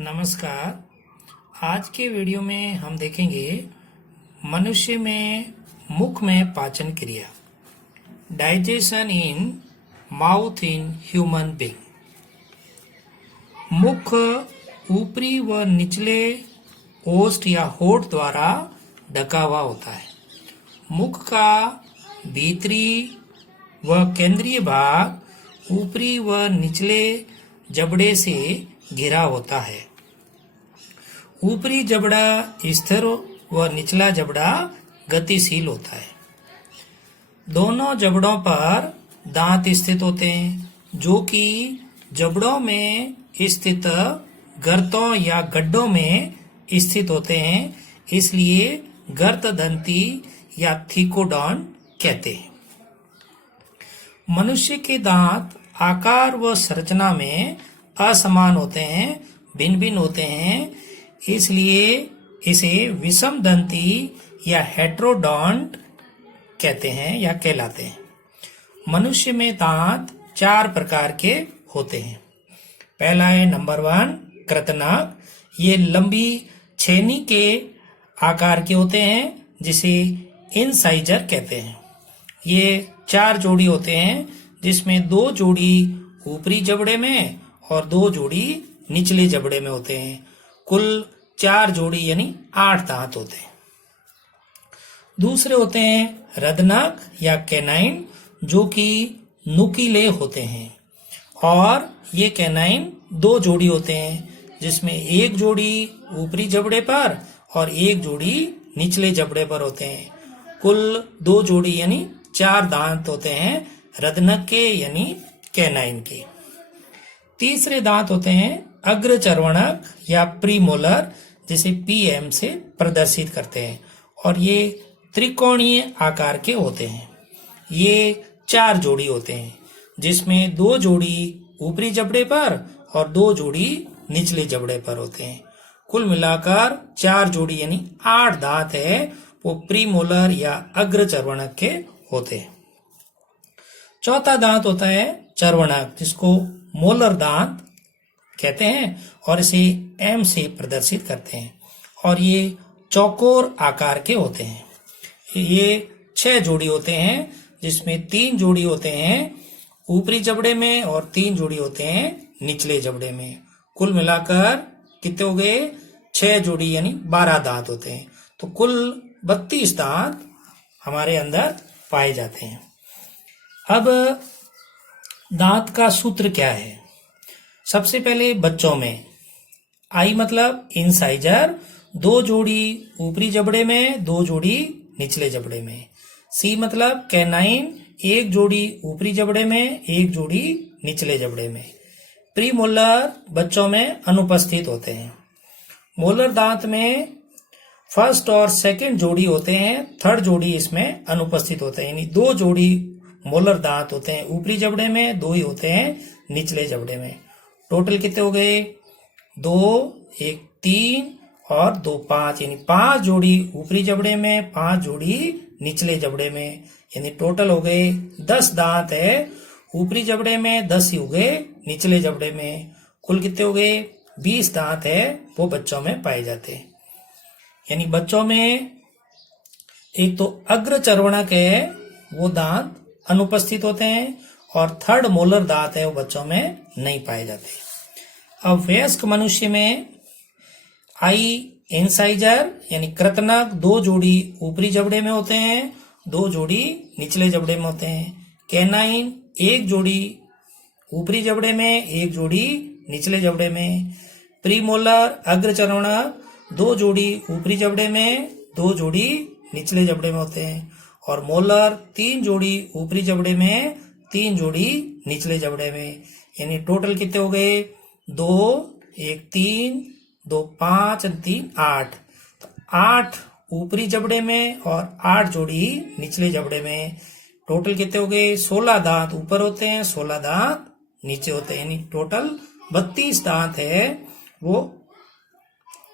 नमस्कार। आज के वीडियो में हम देखेंगे मनुष्य में मुख में पाचन क्रिया, digestion in mouth in human being. मुख ऊपरी व निचले ओष्ठ या होठ द्वारा ढका हुआ होता है। मुख का भीतरी व केंद्रीय भाग ऊपरी व निचले जबड़े से घिरा होता है। ऊपरी जबड़ा स्थिर व निचला जबड़ा गतिशील होता है। दोनों जबड़ों पर दांत स्थित होते हैं, जो कि जबड़ों में स्थित गर्तों या गड्ढों में स्थित होते हैं, इसलिए गर्तदंती या थिकोडॉन कहते हैं। मनुष्य के दांत आकार व संरचना में असमान होते हैं, भिन्न भिन्न होते हैं, इसलिए इसे विषम दंती या हेटेरोडोंट कहते हैं या कहलाते हैं। मनुष्य में दांत 4 प्रकार के होते हैं। पहला है नंबर 1 कृतनाक। ये लंबी छेनी के आकार के होते हैं, जिसे इंसाइजर कहते हैं। ये 4 जोड़ी होते हैं, जिसमें 2 जोड़ी ऊपरी जबड़े में और 2 जोड़ी निचले जबड़े में होते हैं। कुल 4 जोड़ी यानी 8 दांत होते हैं। दूसरे होते हैं रदनक या कैनाइन, जो कि नुकीले होते हैं, और ये कैनाइन 2 जोड़ी होते हैं, जिसमें 1 जोड़ी ऊपरी जबड़े पर और 1 जोड़ी निचले जबड़े पर होते हैं। कुल 2 जोड़ी यानी 4 दांत होते हैं रदनक के यानी कैनाइन के। तीसरे दांत होते हैं अग्रचर्वणक या प्रीमोलर, जिसे पीएम से प्रदर्शित करते हैं, और ये त्रिकोणीय आकार के होते हैं। ये 4 जोड़ी होते हैं, जिसमें 2 जोड़ी ऊपरी जबड़े पर और 2 जोड़ी निचले जबड़े पर होते हैं। कुल मिलाकर 4 जोड़ी यानी 8 दांत है, वो प्रीमोलर या अग्रचर्वणक के होते हैं। चौथा दांत होता है चर्वणक, जिसको मोलर दांत कहते हैं, और इसे एम से प्रदर्शित करते हैं, और ये चौकोर आकार के होते हैं। ये 6 जोड़ी होते हैं, जिसमें 3 जोड़ी होते हैं ऊपरी जबड़े में और 3 जोड़ी होते हैं निचले जबड़े में। कुल मिलाकर कितने हो गए? 6 जोड़ी यानी 12 दांत होते हैं। तो कुल 32 दांत हमारे अंदर पाए जाते हैं। अब दांत का सूत्र क्या है? सबसे पहले बच्चों में आई मतलब इंसाइजर, 2 जोड़ी ऊपरी जबड़े में, 2 जोड़ी निचले जबड़े में। सी मतलब कैनाइन, 1 जोड़ी ऊपरी जबड़े में, 1 जोड़ी निचले जबड़े में। प्रीमोलर बच्चों में अनुपस्थित होते हैं। मोलर दांत में फर्स्ट और सेकंड जोड़ी होते हैं, थर्ड जोड़ी इसमें अनुपस्थित होते हैं, यानी 2 जोड़ी मोलर दांत होते हैं ऊपरी जबड़े में, 2 ही होते हैं निचले जबड़े में। टोटल कितने हो गए? 2, 1 3 और 2 5, यानी 5 जोड़ी ऊपरी जबड़े में, 5 जोड़ी निचले जबड़े में, यानी टोटल हो गए 10 दांत है ऊपरी जबड़े में, 10 ही हो गए निचले जबड़े में। कुल कितने हो गए? 20 दांत है, वो बच्चों में पाए जाते हैं। यानी बच्चों में एक तो अग्रचर्वणक है, वो दांत अनुपस्थित होते हैं, और थर्ड मोलर दांत है, वो बच्चों में नहीं पाए जाते। अब वयस्क मनुष्य में आई इंसाइजर यानी कृतनक 2 जोड़ी ऊपरी जबड़े में होते हैं, 2 जोड़ी निचले जबड़े में होते हैं। कैनाइन 1 जोड़ी ऊपरी जबड़े में, 1 जोड़ी निचले जबड़े में। प्रीमोलर अग्रचर्वणक 2 जोड़ी ऊपरी जबड़े में, 2 जोड़ी निचले जबड़े में होते हैं। और मोलर 3 जोड़ी ऊपरी जबड़े में, 3 जोड़ी निचले जबड़े में, यानी टोटल कितने हो गए? 2, 1 3, 2 5 और 3 8। तो 8 ऊपरी जबड़े में और 8 जोड़ी निचले जबड़े में। टोटल कितने हो गए? 16 दांत ऊपर होते हैं, 16 दांत नीचे होते हैं, यानी टोटल 32 दांत है, वो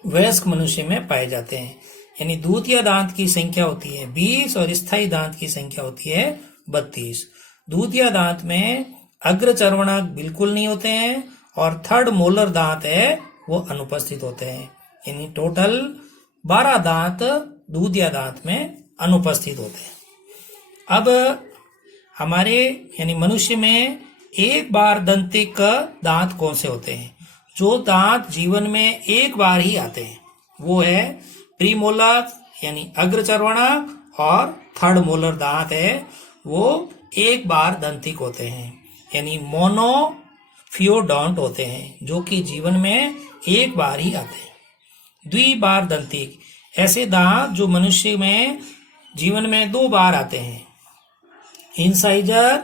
वयस्क मनुष्य में पाए जाते हैं। यानी द्वितीय दांत की संख्या होती है 20 और स्थायी दांत की संख्या होती है 32। द्वितीय दांत में अग्रचर्वणक बिल्कुल नहीं होते हैं, और थर्ड मोलर दांत है वो अनुपस्थित होते हैं। यानी टोटल 12 दांत दूधिया दांत में अनुपस्थित होते हैं। अब हमारे यानी मनुष्य में एक बार दंतिक दांत कौन से होते हैं? जो दांत जीवन में एक बार ही आते हैं वो है प्रीमोलर यानी अग्रचर्वणक, और थर्ड मोलर दांत है वो एक बार दंतिक होते हैं यानी मोनोफियोडोंट होते हैं, जो कि जीवन में एक बार ही आते हैं। द्विबार दंतिक ऐसे दांत जो मनुष्य में जीवन में 2 बार आते हैं। इंसाइजर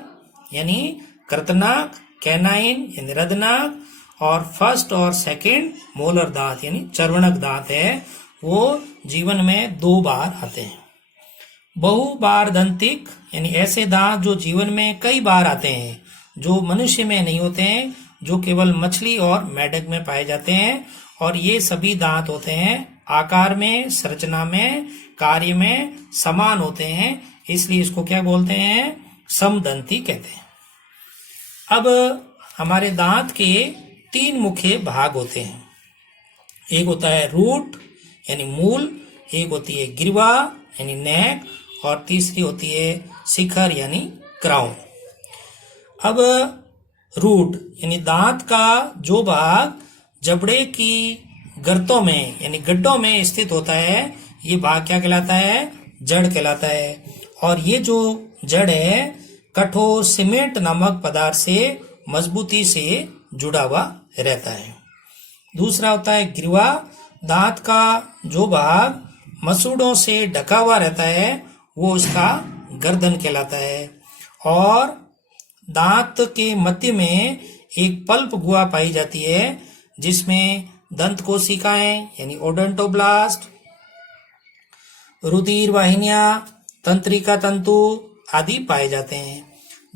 यानी कृतनक, कैनाइन यानी रदनक, और फर्स्ट और सेकंड मोलर दांत यानी चर्वणक दांत है वो जीवन में 2 बार आते हैं। बहुबार दंतिक यानी ऐसे दांत जो जीवन में कई बार आते हैं, जो मनुष्य में नहीं होते हैं, जो केवल मछली और मेढक में पाए जाते हैं। और ये सभी दांत होते हैं आकार में, संरचना में, कार्य में समान होते हैं, इसलिए इसको क्या बोलते हैं? समदंती कहते हैं। अब हमारे दांत के 3 मुख्य भाग होते हैं। एक होता है रूट यानी मूल, एक होती है ग्रीवा यानी नेक, और तीसरी होती है शिखर यानी क्राउन। अब रूट यानी दांत का जो भाग जबड़े की गर्तों में यानी गड्ढों में स्थित होता है, ये भाग क्या कहलाता है? जड़ कहलाता है। और ये जो जड़ है कठोर सीमेंट नामक पदार्थ से मजबूती से जुड़ा हुआ रहता है। दूसरा होता है ग्रीवा, दांत का जो भाग मसूड़ों से ढका हुआ रहता है वो इसका गर्दन कहलाता है। और दांत के मध्य में एक पल्प गुहा पाई जाती है जिसमें दंत कोशिकाएं यानी ओडोंटोब्लास्ट, रुधिर वाहिनियां, तंत्रिका तंतु आदि पाए जाते हैं।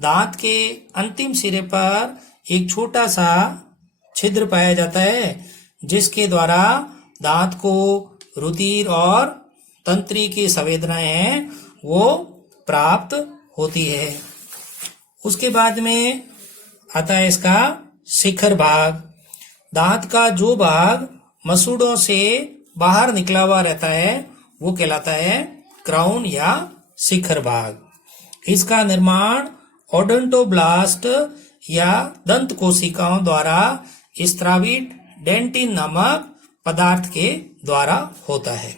दांत के अंतिम सिरे पर एक छोटा सा छिद्र पाया जाता है जिसके द्वारा दांत को रुधिर और तंत्री की संवेदनाएं हैं वो प्राप्त होती है। उसके बाद में आता है इसका शिखर भाग। दांत का जो भाग मसूड़ों से बाहर निकला हुआ रहता है वो कहलाता है क्राउन या शिखर भाग। इसका निर्माण ओडोंटोब्लास्ट या दंत कोशिकाओं द्वारा स्त्रावित डेंटिन नामक पदार्थ के द्वारा होता है।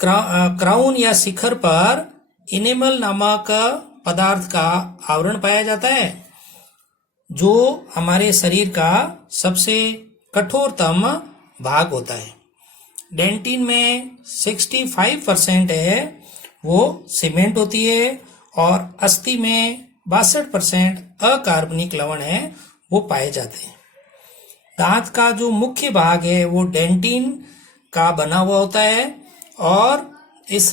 क्राउन या शिखर पर इनेमल नामक पदार्थ का आवरण पाया जाता है जो हमारे शरीर का सबसे कठोरतम भाग होता है। डेंटिन में 65% है वो सीमेंट होती है, और अस्थि में 62% अकार्बनिक लवण है वो पाए जाते हैं। दांत का जो मुख्य भाग है वो डेंटिन का बना हुआ होता है, और इस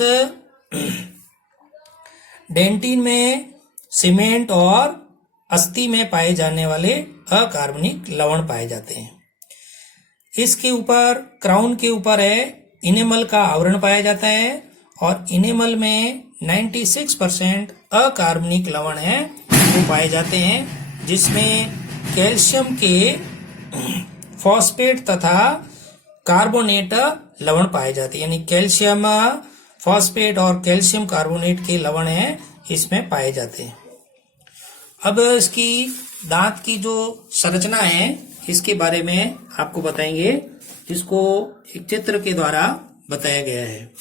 डेंटिन में सीमेंट और अस्थि में पाए जाने वाले अकार्बनिक लवण पाए जाते हैं। इसके ऊपर क्राउन के ऊपर है इनेमल का आवरण पाया जाता है, और इनेमल में 96% अकार्बनिक लवण है वो पाए जाते हैं, जिसमें कैल्शियम के फॉस्फेट तथा कार्बोनेट लवण पाए जाते हैं। यानी कैल्शियम फॉस्फेट और कैल्शियम कार्बोनेट के लवण हैं इसमें पाए जाते हैं। अब इसकी दांत की जो संरचना है इसके बारे में आपको बताएंगे, जिसको एक चित्र के द्वारा बताया गया है।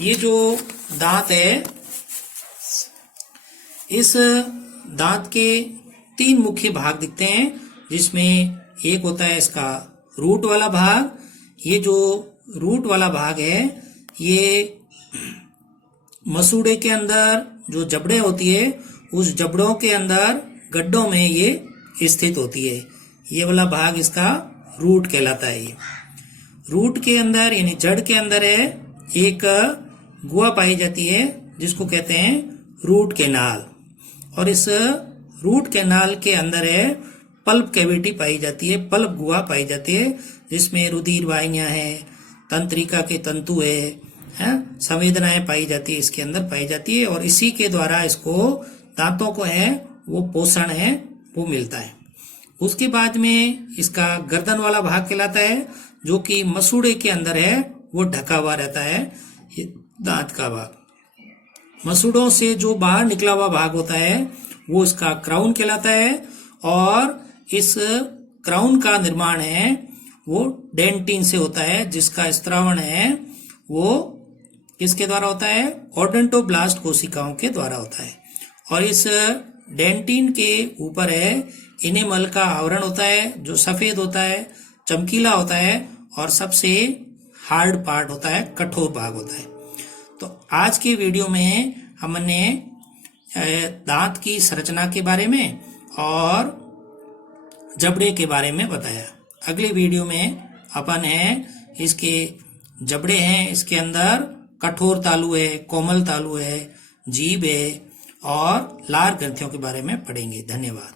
ये जो दांत है, इस दांत के 3 मुख्य भाग दिखते हैं, जिसमें एक होता है इसका रूट वाला भाग। ये जो रूट वाला भाग है ये मसूड़े के अंदर जो जबड़े होती है उस जबड़ों के अंदर गड्ढों में ये स्थित होती है। ये वाला भाग इसका रूट कहलाता है। रूट के अंदर यानी जड़ के अंदर है एक गुहा पाई जाती है जिसको कहते हैं रूट कैनाल, और इस रूट कैनाल के अंदर है पल्प कैविटी पाई जाती है, पल्प गुहा पाई जाती है, जिसमें रुधिर वाहिनियां हैं, तंत्रिका के तंतु है, संवेदनाएं पाई जाती है, इसके अंदर पाई जाती है, और इसी के द्वारा इसको दांतों को है वो पोषण है वो मिलता है। उसके बाद में इसका गर्दन वाला भाग कहलाता है, जो कि मसूड़े के अंदर है, वो ढका हुआ रहता है, ये दांत का भाग। मसूड़ों से जो बाहर निकला हुआ भाग होता है वो इसका क्राउन कहलाता है, और इस क्राउन का निर्माण है वो डेंटिन से होता है, जिसका स्त्रावण है वो किसके द्वारा होता है, ओडोंटोब्लास्ट कोशिकाओं के द्वारा होता है। और इस डेंटिन के ऊपर है इनेमल का आवरण होता है, जो सफेद होता है, चमकीला होता है, और सबसे हार्ड पार्ट होता है, कठोर भाग होता है। तो आज की वीडियो में हमने दांत की संरचना के बारे में और जबड़े के बारे में बताया। अगले वीडियो में अपन है इसके जबड़े हैं, इसके अंदर कठोर तालु है, कोमल तालु है, जीभ है, और लार ग्रंथियों के बारे में पढ़ेंगे। धन्यवाद।